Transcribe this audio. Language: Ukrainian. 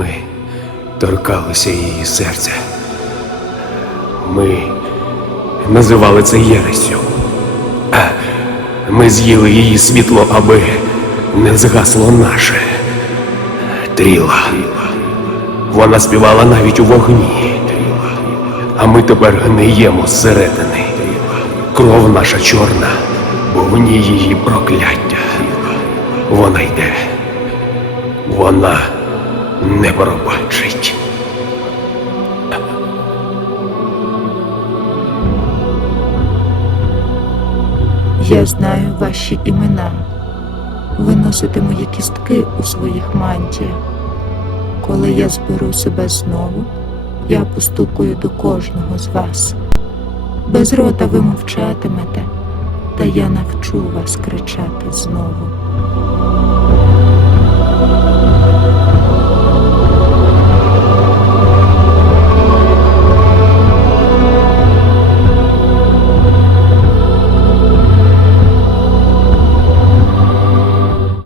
Ми торкалися її серця. Ми називали це єресю. Ми з'їли її світло, аби не згасло наше. Тріла. Вона співала навіть у вогні. А ми тепер гниємо зсередини. Кров наша чорна, бо в ній її прокляття. Вона йде. Вона не пробачить. Я знаю ваші імена. Ви носите мої кістки у своїх мантіях. Коли я зберу себе знову, я постукаю до кожного з вас. Без рота ви мовчатимете, та я навчу вас кричати знову.